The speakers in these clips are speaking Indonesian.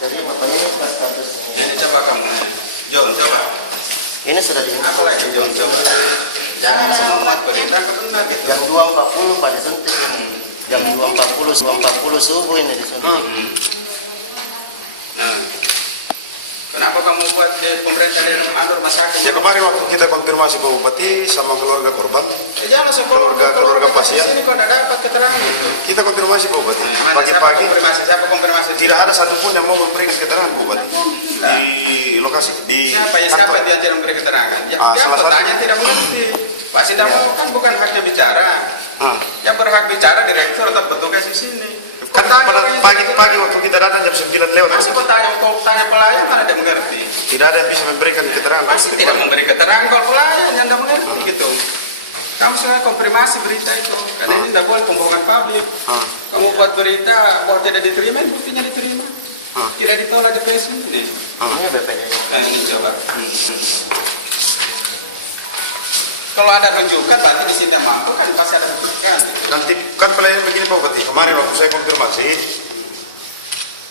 Jadi bapaknya status Jadi coba kamu, John, coba. ini sudah di Apa lagi John, coba. Jangan semua berita kena gitu. jam 2.40 pada suntik ini. Jam 2.40 subuh ini disuntik. Nah, kenapa kamu buat pemerintah di rumah sakit? Ya kemarin waktu kita konfirmasi Pak Bupati sama keluarga korban, Jangan keluarga pasien. Ini kok tidak dapat keterangan itu. kita konfirmasi Pak Bupati. Mana, Pagi-pagi siapa konfirmasi? tidak ada satupun yang mau memberikan keterangan Pak Bupati di lokasi di Siapa kantor. yang tidak memberi keterangan? Ya, Salah satu. pertanyaan tidak mengerti. Pak Sindamo kan bukan haknya bicara. Yang berhak bicara direktur atau petugas di sini. Kan pada pagi-pagi waktu kita datang jam 9 lewat. Masih kau tanya pelayan mana dia mengerti? Tidak ada yang bisa memberikan keterangan. Pasti tidak memberi keterangan kalau pelayan yang tidak mengerti gitu. Kamu sudah konfirmasi berita itu, karena ini tidak boleh pembohongan publik. Kamu buat berita bahwa tidak diterima, buktinya diterima. Tidak ditolak di press ini. Ini BPnya. Nah ini coba. Kalau ada rujukan, berarti di sini mampu kan pasti ada rujukan. Nanti kan pelayan begini Pak Bupati. Kemarin waktu saya konfirmasi,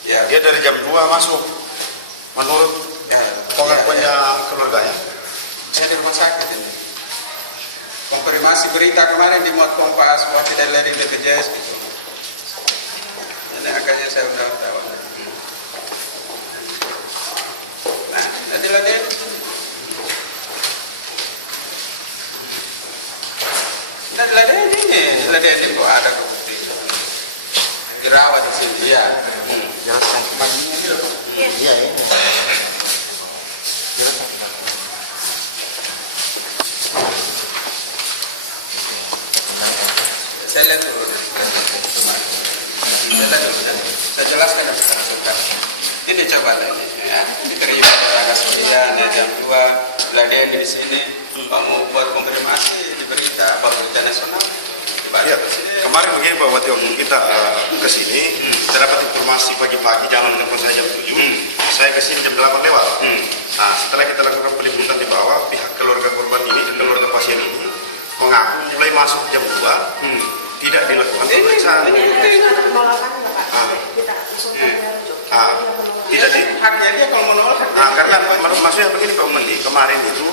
Ya, dia dari jam 2 masuk. Menurut pengakuannya keluarganya. saya di rumah sakit ini. Konfirmasi berita kemarin dimuat Kompas bahwa tidak dari BPJS gitu. Ini agaknya saya udah tahu. Nah, nanti lagi. Nanti lagi ini kok ada bukti. Dirawat di sini ya. Jelaskan. Iya. Iya ini. Jelaskan. Saya lihat dulu. Saya jelaskan dan saya langsungkan. Ini coba ini ya. Diterima tanggal 9 ya jam 2 Belanda di sini. Kamu buat konfirmasi di berita berita nasional. Ya, kemarin begini Pak Bupati waktu kita ke sini, kita dapat informasi pagi-pagi jangan telepon saya jam 7. Saya ke sini jam 8 lewat. Nah, setelah kita lakukan peliputan di bawah, pihak keluarga korban ini dan keluarga pasien ini mengaku mulai masuk jam 2 tidak dilakukan pemeriksaan. Tidak di Haknya dia kalau menolak. karena maksudnya begini Pak Bupati, kemarin itu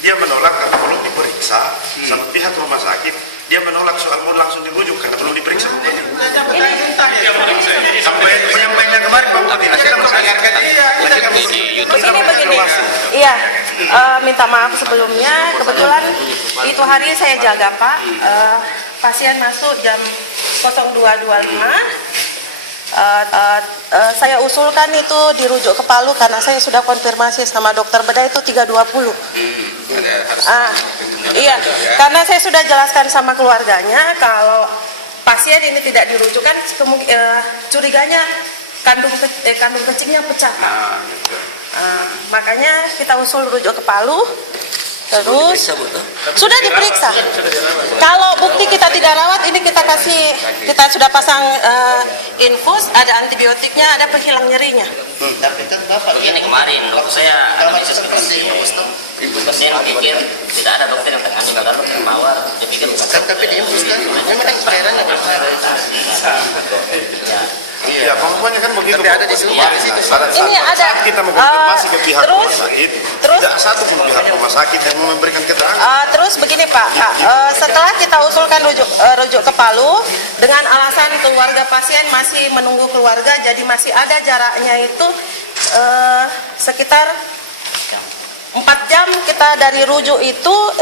dia menolak karena belum diperiksa sama pihak rumah sakit. Dia menolak soal mau langsung dirujuk karena belum diperiksa. Sampai penyampaiannya kemarin Pak Bupati. Begini. Iya, minta maaf sebelumnya. Kebetulan itu hari saya jaga Pak. Pasien masuk jam 02.25. Saya usulkan itu dirujuk ke Palu karena saya sudah konfirmasi sama dokter bedah itu 3.20. Iya, karena saya sudah jelaskan sama keluarganya kalau pasien ini tidak dirujuk kan curiganya kandung kencingnya pecah Pak. Makanya kita usul rujuk ke Palu. Terus sudah diperiksa. Kalau bukti kita tidak rawat, ini kita sudah pasang infus, ada antibiotiknya, ada penghilang nyerinya. Tapi kan Bapak Ini kemarin waktu saya analisis ke pasien, ibu pasien pikir tidak ada dokter yang tengah padahal dokter mawar, dia pikir tapi di infus kan memang cairan nggak bisa. Iya, pokoknya kan begitu. Tapi ada di situ. Ini ada. Saat kita mengonfirmasi ke pihak rumah sakit, terus tidak satu pun pihak rumah sakit yang mau memberikan keterangan. terus begini Pak, setelah kita usulkan rujuk ke Palu dengan alasan keluarga pasien masih menunggu keluarga, jadi masih ada jaraknya itu sekitar 4 jam kita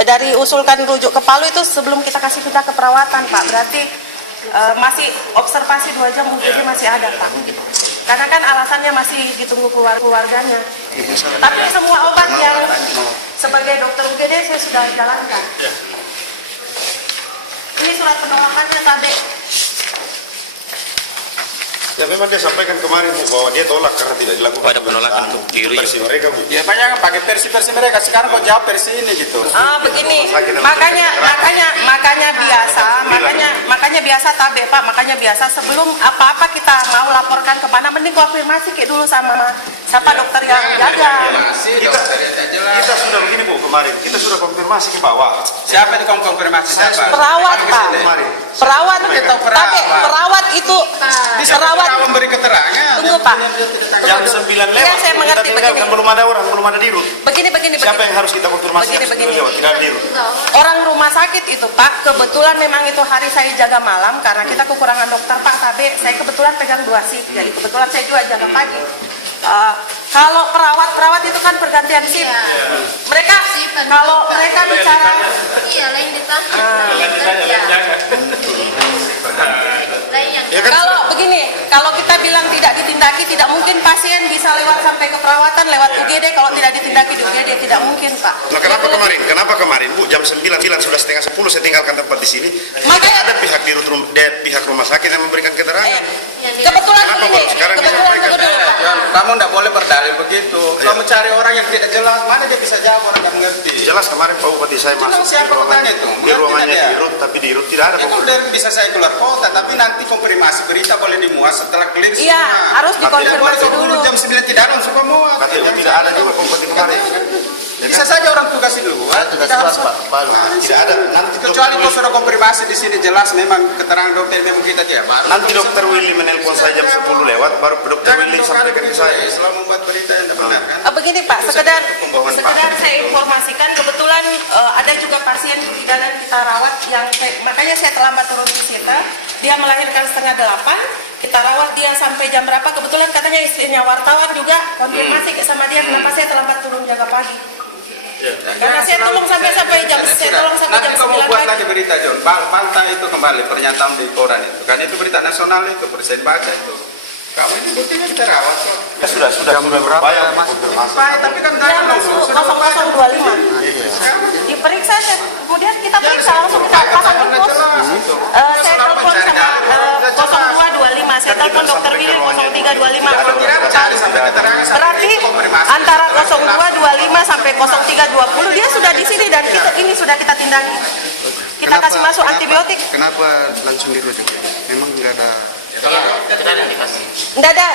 dari usulkan rujuk ke Palu itu sebelum kita kasih pindah ke perawatan Pak. Berarti masih observasi 2 jam UGD masih ada Pak. Karena kan alasannya masih ditunggu keluarganya. Tapi semua obat yang sebagai dokter UGD saya sudah jalankan. Ini surat penolakannya tadi. Ya memang dia sampaikan kemarin Bu, bahwa dia tolak karena tidak dilakukan. Ada penolakan untuk diri. Versi mereka Bu. Ya banyak pakai versi mereka. Sekarang kok jawab versi ini gitu. Begini, makanya biasa tabe Pak, makanya biasa sebelum apa-apa kita mau laporkan ke mana, mending konfirmasi kayak dulu sama siapa dokter yang jaga. Kita sudah begini Bu kemarin, kita sudah konfirmasi ke bawah. Siapa yang konfirmasi siapa? Perawat Pak. Kemarin Perawat, Kita tahu tapi perawat itu Bisa perawat. memberi keterangan. Tunggu Pak. Jam 9 lewat. Iya, saya mengerti kita tinggalkan, begini. belum ada orang, belum ada dirut. Begini. Siapa yang harus kita konfirmasi? Begini. Lewat, tidak ada dirut. Orang rumah sakit itu Pak, kebetulan memang itu hari saya jaga malam karena kita kekurangan dokter Pak. Tapi saya kebetulan pegang 2 shift, jadi kebetulan saya juga jaga pagi. Kalau perawat itu kan pergantian shift. Mereka kalau mereka bicara Iya, lain ditahan. Lain kerja. Lain yang Ya kan, kalau begini, kalau kita bilang tidak ditindaki, tidak mungkin pasien bisa lewat sampai ke perawatan lewat UGD. Kalau tidak ditindaki di UGD tidak mungkin Pak. Nah, kenapa kemarin Bu jam 9 sudah setengah 10 saya tinggalkan tempat di sini. Makanya- Tidak ada pihak dirut pihak rumah sakit yang memberikan keterangan. Kebetulan Kenapa begini, baru sekarang kebetulan disampaikan? begini, Pak. Kamu tidak boleh berdalil begitu. Kamu cari orang yang tidak jelas, mana dia bisa jawab orang yang mengerti. Jelas kemarin Pak Bupati saya Cuma masuk siapa bertanya itu? di ruangannya Ngerti tidak dirut, tapi dirut tidak ada. Ya, kalau dari bisa saya keluar kota, tapi nanti konfirmasi berita boleh dimuat setelah clear semua. Iya, harus Tidak boleh dikonfirmasi kalau dulu. jam 9 tidak ada suka muat. KTU tidak ada juga Bupati kemarin. Bisa saja orang tugas dulu. Tugas luar Pak, baru. Tidak ada. Nanti Kecuali dokter kalau sudah konfirmasi di sini jelas memang keterangan dokter memang kita tidak baru. Nanti dokter Willy menelpon saya jam 10 lewat, baru dokter Jangan Willy dua kali sampaikan ke begitu, saya. selalu membuat berita yang tidak benar kan. Begini Pak, sekedar pembawaan saya informasikan, kebetulan ada juga pasien bidanan kita rawat yang makanya saya terlambat turun ke situ. Dia melahirkan setengah 8, kita rawat dia sampai jam berapa? Kebetulan katanya istrinya wartawan juga konfirmasi sama dia kenapa saya terlambat turun jaga pagi. Karena saya tolong sampai jam Nanti kamu 9 buat pagi. lagi berita John. Bantah itu kembali pernyataan di koran itu. Kan itu berita nasional itu, presiden baca itu. Kamu ini buktinya kita rawat kok. Ya, sudah berupaya konfirmasi. Pak, tapi kan Dia jangan masuk sudah 0025. Diperiksa, kemudian kita periksa langsung kita pasang infus. Saya telepon sama 0225, saya telepon dokter Willy 0325. Berarti antara 0225 sampai 0320 dia sudah di sini dan ini sudah kita tindaki. Kita kasih masuk antibiotik. Kenapa langsung dirujuk? Memang nggak ada. Tidak ada yang dikasih. Tidak ada,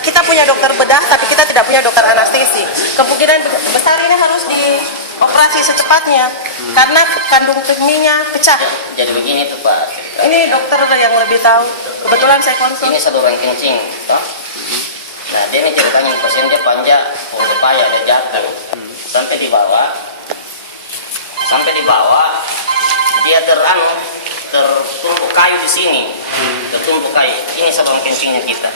kita punya dokter bedah, tapi kita tidak punya dokter anestesi. Kemungkinan besar ini harus dioperasi secepatnya, karena kandung kemihnya pecah. Jadi begini tuh Pak. Ini dokter yang lebih tahu. Kebetulan saya konsul. Ini saluran kencing, toh? Nah, dia ini ceritanya pasien dia panjang, payah, dia jatuh. Sampai di bawah, dia tertumpuk kayu di sini, tertumpuk kayu. Ini saluran kencingnya kita.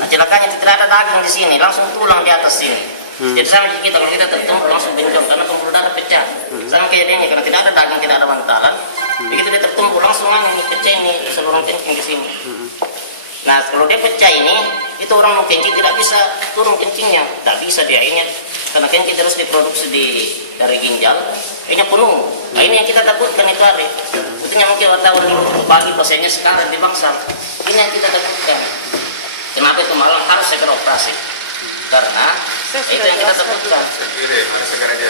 Nah, celakanya tidak ada daging di sini, langsung tulang di atas sini. Jadi sampai kita kalau kita tertumpuk langsung benjol karena pembuluh darah pecah. Sama kayak ini karena tidak ada daging, tidak ada bantalan. Begitu dia tertumpuk langsung ini pecah ini saluran kencing di sini. Nah, kalau dia pecah ini, itu orang mau kencing tidak bisa turun kencingnya, tidak bisa dia ini karena kencing terus diproduksi dari ginjal, ini penuh. Nah, ini yang kita takutkan itu hari. Itu yang mungkin wartawan dulu pagi pasiennya sekarang di bangsal. Ini yang kita takutkan. Kenapa itu malam harus segera operasi? Karena itu yang kita takutkan.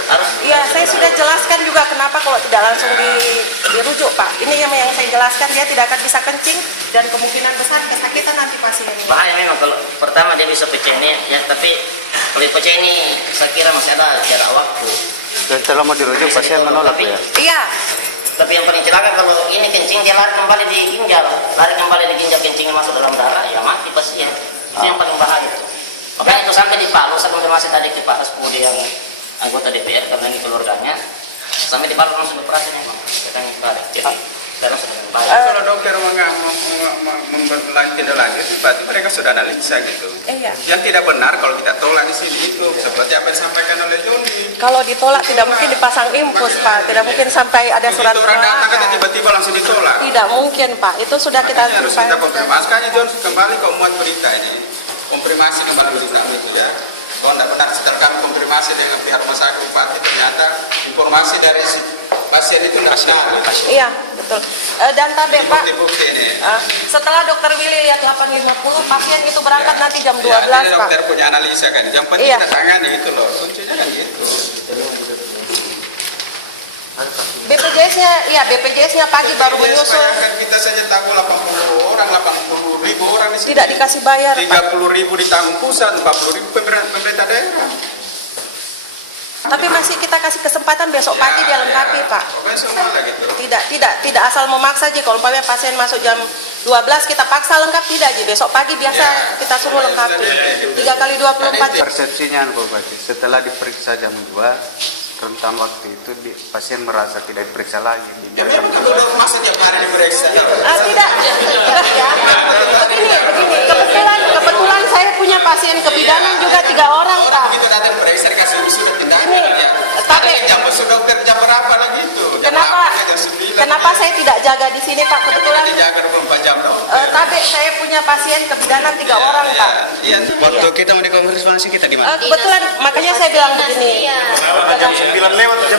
Harus. Iya, saya sudah jelaskan juga kenapa kalau tidak langsung dirujuk Pak. Ini yang saya jelaskan, dia tidak akan bisa kencing dan kemungkinan besar kesakitan nanti pasien ini. Bahaya memang kalau pertama dia bisa pecah ini, ya tapi kalau pecah ini saya kira masih ada jarak waktu. Dan setelah mau dirujuk pasien menolak ya. Iya, Tapi yang paling celaka kalau ini kencing dia lari kembali di ginjal, kencingnya masuk dalam darah, ya mati pasien. Itu yang paling bahaya. Makanya itu sampai di Palu, saya konfirmasi tadi ke Pak Haspudi yang anggota DPR karena ini keluarganya, sampai di Palu langsung operasi memang. Katanya Pak, jadi sekarang sudah bahaya. Kalau dokter tidak lanjut, berarti mereka sudah analisa gitu. iya. Yang tidak benar kalau kita tolak di sini itu seperti apa yang disampaikan oleh Joni. Kalau ditolak tidak mungkin dipasang infus Pak, tidak mungkin sampai ada surat Begitu orang datang kita penolakan. tiba-tiba langsung ditolak. Tidak mungkin Pak, itu sudah kita Makanya harus kita konfirmasi. Makanya John kembali ke muat berita ini, konfirmasi kembali berita itu ya. Kalau tidak benar setelah kami konfirmasi dengan pihak rumah sakit Bupati, ternyata informasi dari si pasien itu tidak benar. Iya, betul. Dan tabe Pak, Bukti-bukti ini. setelah dokter Willy lihat 8.50, pasien itu berangkat nanti jam 12 Ya, jadi Pak. dokter punya analisa kan. Yang penting Iya. kita tangani itu loh. Kuncinya kan gitu. BPJS-nya, iya BPJS-nya pagi baru menyusul, Bayangkan kita saja tahu 80.000 orang di sini. tidak dikasih bayar Pak. 30.000 ditanggung pusat, 40.000 pemerintah daerah. Tapi masih kita kasih kesempatan besok pagi dia lengkapi, Pak. Besok malah gitu. Tidak asal memaksa aja. Kalau umpamanya pasien masuk jam 12 kita paksa lengkap, tidak aja. Besok pagi biasa kita suruh lengkapi 3 kali 24 jam. Persepsinya Bu Bati, setelah diperiksa jam 2, rentan waktu itu pasien merasa tidak diperiksa lagi. Ya memang dulu masa tiap hari diperiksa. Tidak. Begini. Kebetulan saya punya pasien kebidanan juga 3 orang, Pak. Kita datang periksa dikasih sudah tindakan. Ini, tapi jam sudah jam berapa lagi itu? Kenapa saya tidak jaga di sini, Pak? Kebetulan Jaga 24 jam dong. tapi saya punya pasien kebidanan 3 orang, Pak. Iya. Waktu kita mau dikonfirmasi kita di mana? Kebetulan makanya saya bilang begini.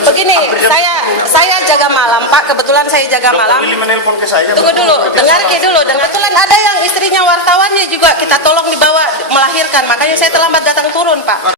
Begini, saya jaga malam, Pak. Kebetulan saya jaga malam. menelpon ke saya. Tunggu dulu, dengar dulu. Kebetulan ada yang istrinya wartawannya juga kita tolong dibawa melahirkan. Makanya saya terlambat datang turun, Pak.